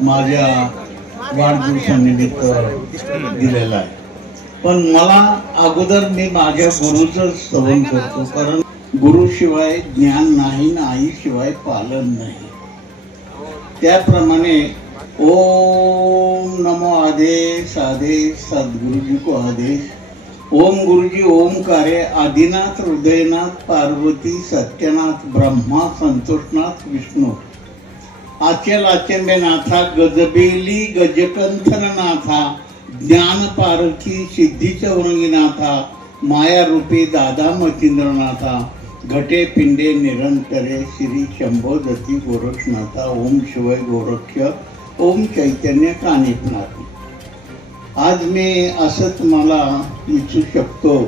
माझ्या वाढदिवसानिमित्त दिलेला आहे. पण मला अगोदर मी माझ्या गुरुचं स्तवन करतो कारण गुरुशिवाय ज्ञान नाही ना आईशिवाय पालन नाही. त्याप्रमाणे ओम नमो आदेश आदेश सद्गुरुजी को आदेश ओम गुरुजी ओमकारे आदिनाथ हृदयनाथ पार्वती सत्यनाथ ब्रह्मा संतोषनाथ विष्णू. आचल आचंबे नाथा गजबेली गजकंथन नाथा ज्ञान पारखी सिद्धीच्या नाथा माया रूपी दादा मचिंद्रनाथा घटे पिंडे निरंतरे श्री शंभो दती गोरक्षनाथा ओम शिवय गोरक्ष ओम चैतन्य कानिपनाथ आज मी असं तुम्हाला इच्छू शकतो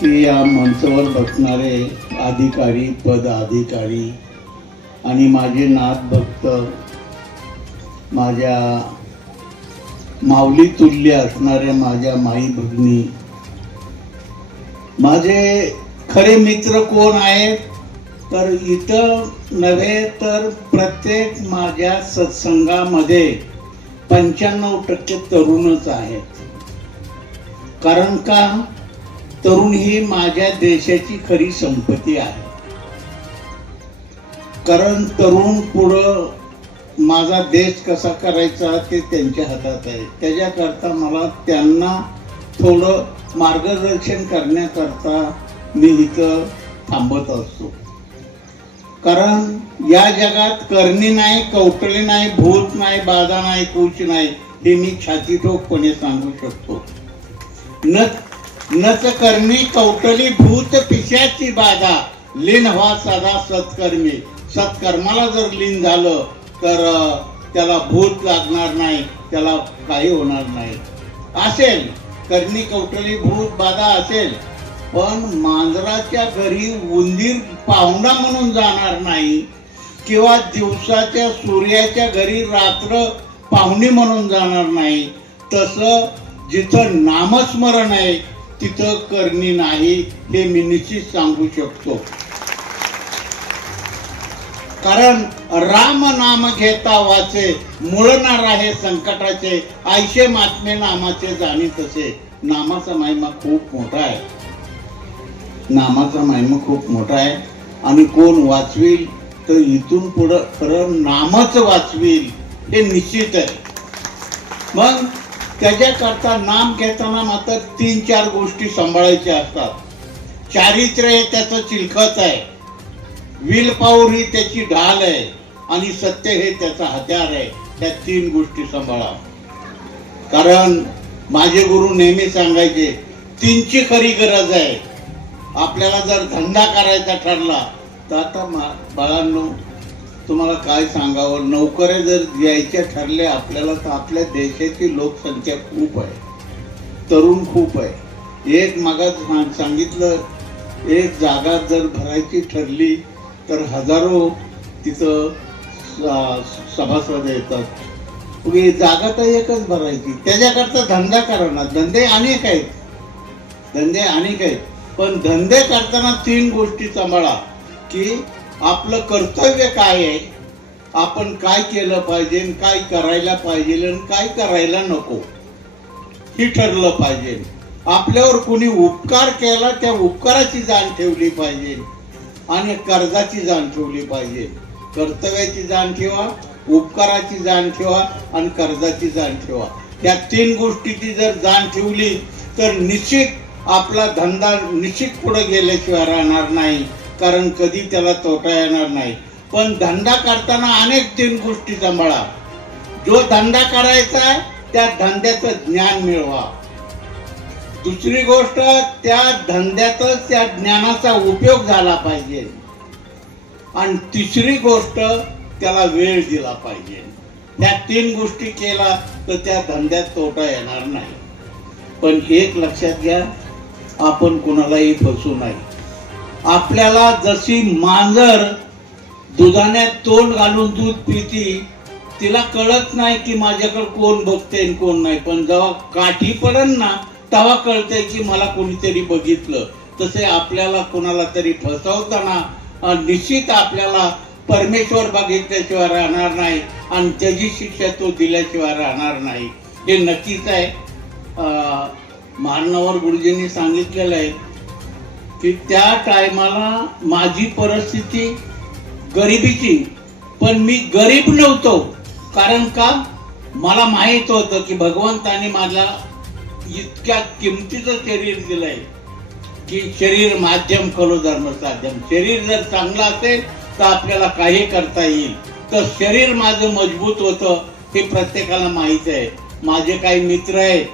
की या मंचावर बसणारे अधिकारी पद अधिकारी आणि माझे नाथ भक्त माझ्या माऊली तुल्य असणाऱ्या माझ्या माई भगिनी. माझे खरे मित्र कोण आहेत? तर इथं नव्हे तर प्रत्येक माझ्या सत्संगामध्ये पंच्याण्णव टक्के तरुणच आहेत. कारण का? तरुण ही माझ्या देशाची खरी संपत्ती आहे. कारण तरुण पुढं माझा देश कसा करायचा ते त्यांच्या हातात आहे. त्याच्याकरता मला त्यांना थोडं मार्गदर्शन करण्याकरता मी इथं थांबत असतो. कारण या जगात करणी नाही कौटली नाही भूत नाही बाधा नाही कुच नाही हे मी छातीठोकपणे सांगू शकतो. न नच करणी कौटली भूत पिशाची बाधा लीन व्हा सदा सत्कर्मी. सत्कर्माला जर लीन झालं तर त्याला भूत लागणार नाही त्याला काही होणार नाही. असेल करणी कौटली भूत बाधा असेल पण मांजराच्या घरी उंदीर पाहुणा म्हणून जाणार नाही किंवा दिवसाच्या सूर्याच्या घरी रात्र पाहुणी म्हणून जाणार नाही तसं जिथं नामस्मरण आहे तिथं करणी नाही हे मी निश्चित सांगू शकतो. कारण राम नाम घेता वाचे मुळणार आहे संकटाचे आयशे मात्मे नामाचे जाणी तसे नामाचा महिमा खूप मोठा आहे. नामाचा महिमा खूप मोठा आहे. आणि कोण वाचवील? तर इथून पुढं खरं नामच वाचवील हे निश्चित आहे. मग त्याच्याकरता नाम घेताना मात्र तीन चार गोष्टी सांभाळायच्या असतात. चारित्र्य हे त्याचं चिलखत आहे. विल पावर ही त्याची ढाल आहे आणि सत्य हे त्याचा हत्यार आहे. त्या तीन गोष्टी सांभाळा. कारण माझे गुरु नेहमी सांगायचे तीनची खरी गरज आहे. आपल्याला जर धंदा करायचा ठरला तर आता मा- बाळांनो तुम्हाला काय सांगावं? नोकऱ्या जर द्यायच्या ठरल्या आपल्याला तर आपल्या देशाची लोकसंख्या खूप आहे. तरुण खूप आहे. एक मागा सांग- सांगितलं एक जागा जर भरायची ठरली तर हजारो तिथं सभासद येतात. उगी जागा तर एकच भरायची. त्याच्याकरता धंदा करा ना. धंदे अनेक आहेत. धंदे अनेक आहेत. पण धंदे करताना तीन गोष्टी सांभाळा की आपलं कर्तव्य काय आहे? आपण काय केलं पाहिजे आणि काय करायला पाहिजे आणि काय करायला नको? ही ठरलं पाहिजे. आपल्यावर कोणी उपकार केला त्या उपकाराची जाण ठेवली पाहिजे. आणि कर्जाची जाण ठेवली पाहिजे. कर्तव्याची जाण ठेवा उपकाराची जाण ठेवा आणि कर्जाची जाण ठेवा. या तीन गोष्टीची जर जाण ठेवली तर निश्चित आपला धंदा निश्चित पुढे गेल्याशिवाय राहणार नाही. कारण कधी त्याला तोटा येणार नाही. पण धंदा करताना अनेक तीन गोष्टी सांभाळा. जो धंदा करायचा आहे त्या धंद्याचं ज्ञान मिळवा. दुसरी गोष्ट त्या धंद्यातच त्या ज्ञानाचा उपयोग झाला पाहिजे. आणि तिसरी गोष्ट त्याला वेळ दिला पाहिजे. ह्या तीन गोष्टी केला तर त्या धंद्यात तोटा येणार नाही. पण एक लक्षात घ्या आपण कुणालाही फसू नाही आपल्याला जशी मांजर दुधाण्यात तोंड घालून दूध पिती तिला कळत नाही की माझ्याकडे कोण बघते कोण नाही. पण जेव्हा काठी पडन ना तेव्हा कळतंय की मला कोणीतरी बघितलं. तसे आपल्याला कोणाला तरी फसवताना निश्चित आपल्याला परमेश्वर बघितल्याशिवाय राहणार नाही आणि त्याची शिक्षा तो दिल्याशिवाय राहणार नाही. हे नक्कीच आहे. अं, गुरुजींनी सांगितलेलं आहे की त्या टायमाला माझी परिस्थिती गरिबीची पण मी गरीब नव्हतो. कारण का? मला माहीत होतं की भगवंताने माझ्या इतक्या किमतीचं शरीर दिलंय की शरीर माध्यम खलो धर्म साध्यम शरीर जर चांगलं असेल तर आपल्याला काही करता येईल. तर शरीर माझं मजबूत होतं हे प्रत्येकाला माहीत आहे. माझे काही मित्र आहेत.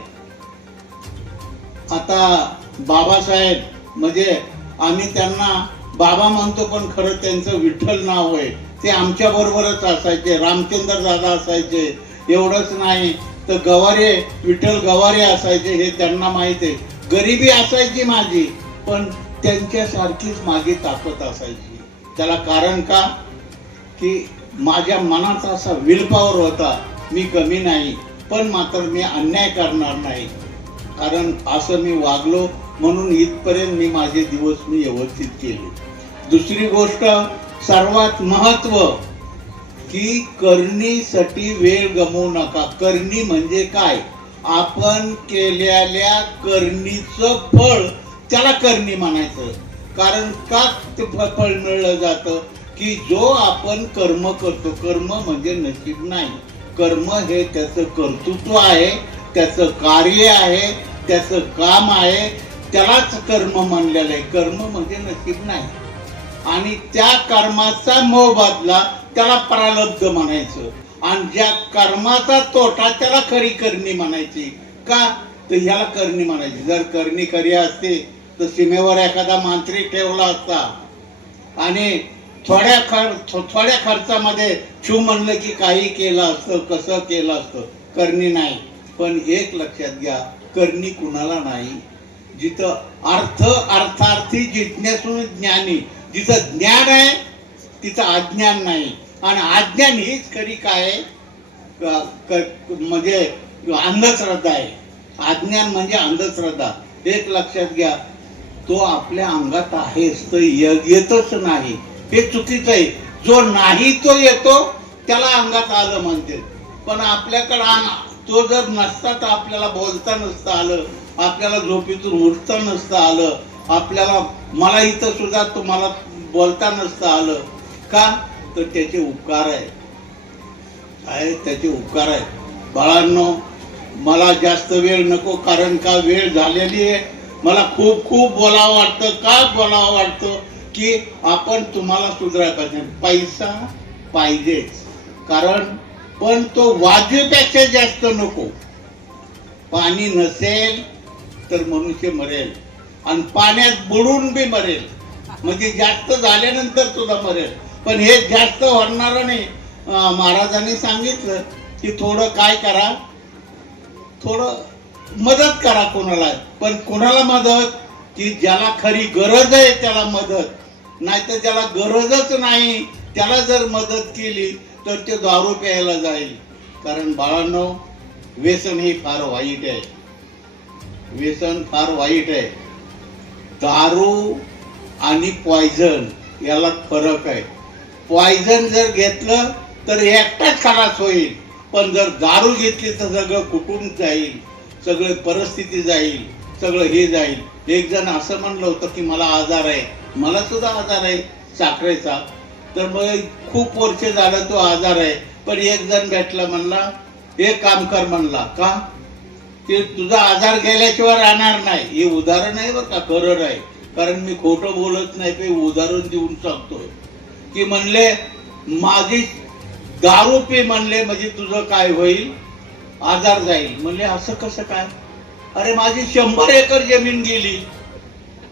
आता बाबासाहेब म्हणजे आम्ही त्यांना बाबा म्हणतो पण खरं त्यांचं विठ्ठल नाव आहे. ते आमच्या बरोबरच असायचे. रामचंद्र दादा असायचे. एवढंच नाही. तर गवारे विठ्ठल गवारे असायचे हे त्यांना माहीत आहे. गरिबी असायची माझी पण त्यांच्यासारखीच माझी ताकद असायची. त्याला कारण का? की माझ्या मनाचा असा विलपावर होता मी कमी नाही पण मात्र मी अन्याय करणार नाही. कारण असं मी वागलो म्हणून इथपर्यंत मी माझे दिवस मी व्यवस्थित केले. दुसरी गोष्ट सर्वात महत्त्व की करणीसाठी वेळ गमवू नका. करणी म्हणजे काय? आपण केलेल्या करणीचं फळ त्याला करणी म्हणायचं. कारण का ते फळ मिळलं जातं? की जो आपण कर्म करतो कर्म म्हणजे नशीब नाही. कर्म हे त्याचं कर्तृत्व आहे त्याचं कार्य आहे त्याचं काम आहे त्यालाच कर्म म्हणलेलं आहे. कर्म म्हणजे नशीब नाही. आणि त्या कर्माचा मोबदला त्याला प्रारब्ध म्हणायचं. आणि ज्या कर्माचा तोटा त्याला खरी करणी म्हणायची. का? तर ह्याला करणी म्हणायची. जर करणी खरी असते तर सीमेवर एखादा मांत्रिक ठेवला असता. आणि थोड्या खर थोड्या खर्चामध्ये शिव म्हणलं की काही केलं असतं कसं केलं असतं. करणी नाही. पण एक लक्षात घ्या करणी कुणाला नाही? जिथं अर्थ अर्थार्थी जिज्ञासू ज्ञानी जिथं ज्ञान आहे तिचं अज्ञान नाही. आणि अज्ञान हीच खरी काय आहे? म्हणजे अंधश्रद्धा आहे. अज्ञान म्हणजे अंधश्रद्धा. एक लक्षात घ्या तो आपल्या अंगात आहेच तर येतच नाही. हे चुकीचं आहे. जो नाही तो येतो त्याला अंगात आलं म्हणते पण आपल्याकडं तो जर नसता तर आपल्याला बोलता नसतं आलं. आपल्याला झोपेतून उठता नसतं आलं. आपल्याला मला इथं सुद्धा तुम्हाला बोलता नसतं आलं. का तर त्याचे उपकार आहे आहे त्याचे उपकार आहे बाळांनो मला जास्त वेळ नको कारण का वेळ झालेली आहे. मला खूप खूप बोलावं वाटतं. का बोलावं वाटतं? की आपण तुम्हाला सुधारायला पाहिजे. पैसा पाहिजेच. कारण पण तो वाजवीपेक्षा जास्त नको. पाणी नसेल तर मनुष्य मरेल. आणि पाण्यात बुडून बी मरेल. म्हणजे जास्त झाल्यानंतर सुद्धा मरेल. पण हे जास्त होणार नाही. महाराजांनी सांगितलं की थोडं काय करा? थोडं मदत करा कोणाला. पण कोणाला मदत? की ज्याला खरी गरज आहे त्याला मदत. नाहीतर ज्याला गरजच नाही त्याला जर मदत केली तर ते दारू प्यायला जाईल. कारण बाळांनो व्यसन हे फार वाईट आहे. व्यसन फार वाईट आहे. दारू आणि पॉयझन याला फरक आहे. पॉयझन जर घेतलं तर एकटाच खलास होईल. पण जर दारू घेतली तर सगळं कुटुंब जाईल सगळं परिस्थिती जाईल सगळं हे जाईल. एक जण असं म्हणलं होतं की मला आजार आहे. मला सुद्धा आजार आहे साखरेचा. तर मग खूप वर्ष झालं तो आजार आहे. पण एक जण भेटला म्हणला एक काम कर म्हणला. का? ते तुझा आजार गेल्याशिवाय राहणार नाही. हे उदाहरण आहे बरं का खरं आहे. कारण मी खोटं बोलत नाही ते उदाहरण देऊन सांगतोय. की म्हणले माझी दारू पी म्हणले म्हणजे तुझं काय होईल? आजार जाईल. म्हणले असं कसं काय? अरे माझी शंभर एकर जमीन गेली.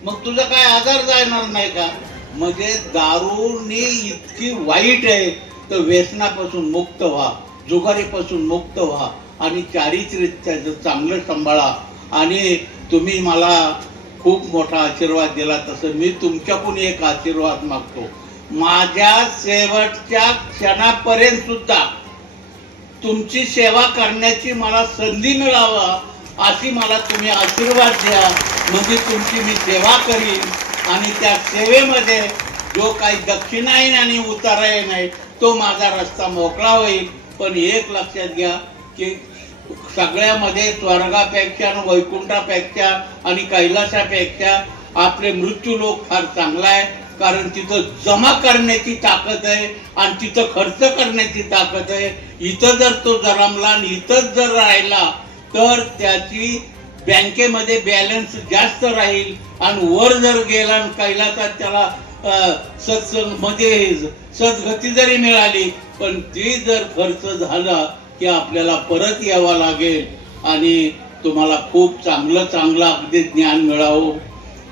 मग तुझा काय आजार जाणार नाही का? म्हणजे दारूने इतकी वाईट आहे तर व्यसनापासून मुक्त व्हा जुगारीपासून मुक्त व्हा आणि चारित्र्य चांगलं सांभाळा आणि तुम्ही मला खूप मोठा आशीर्वाद दिला तसं मी तुमच्याकडून एक आशीर्वाद मागतो. माझ्या शेवटच्या क्षणापर्यंत सुद्धा तुमची सेवा करण्याची मला संधी मिळावा अशी मला तुम्ही आशीर्वाद द्या. म्हणजे तुमची मी सेवा करीन आणि त्या सेवेमध्ये जो काही दक्षिणायन आणि उतारायण आहे तो माझा रस्ता मोकळा होईल. पण एक लक्षात घ्या की सगळ्यामध्ये स्वर्गापेक्षा आणि वैकुंठापेक्षा आणि कैलासापेक्षा आपले मृत्यू लोक फार चांगला आहे. कारण तिथं जमा करण्याची ताकद आहे आणि तिथं खर्च करण्याची ताकद आहे. इथं जर तो जरमला आणि इथंच जर राहिला तर त्याची बँकेमध्ये बॅलन्स जास्त राहील आणि वर जर गेला आणि कैलासात त्याला सत्संगमध्ये सत्संगमध्ये सद्गती जरी मिळाली पण ती जर खर्च झाला की आपल्याला परत यावं लागेल आणि तुम्हाला खूप चांगलं चांगलं अगदी ज्ञान मिळावं.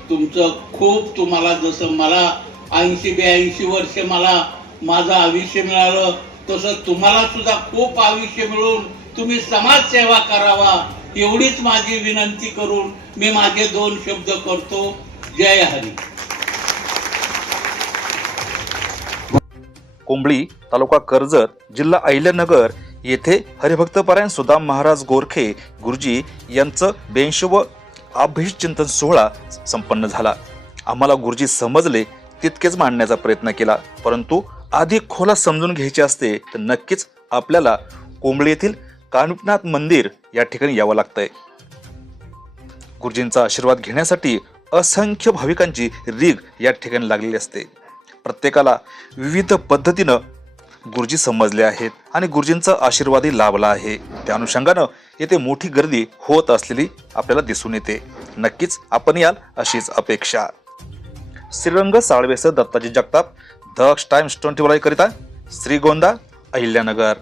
तुमचं खूप तुम्हाला जसं मला ऐंशी ब्याऐंशी वर्ष मला माझं आयुष्य मिळालं तसं तुम्हाला सुद्धा खूप आयुष्य मिळून तुम्ही समाजसेवा करावा एवढीच माझी विनंती करून मी माझे दोन शब्द करतो. जय हरी. कोंबळी तालुका कर्जत जिल्हा अहिल्यानगर येथे हरिभक्तपरायण सुदाम महाराज गोरखे गुरुजी यांचं बेंशव अभिचिंतन सोहळा संपन्न झाला. आम्हाला गुरुजी समजले तितकेच मांडण्याचा प्रयत्न केला. परंतु आधी खोला समजून घ्यायचे असते तर नक्कीच आपल्याला कोंबळी येथील कानपनाथ मंदिर या ठिकाणी यावं लागतंय. गुरुजींचा आशीर्वाद घेण्यासाठी असंख्य भाविकांची रीग या ठिकाणी लागलेली असते. प्रत्येकाला विविध पद्धतीनं गुरुजी समजले आहेत आणि गुरुजींचा आशीर्वादही लाभला आहे. त्या अनुषंगानं येथे मोठी गर्दी होत असलेली आपल्याला दिसून येते. नक्कीच आपण याल अशीच अपेक्षा. श्रीरंग साळवेसह दत्ताजी जगताप दक्ष टाइम्स ट्वेंटी करिता श्रीगोंदा अहिल्यानगर.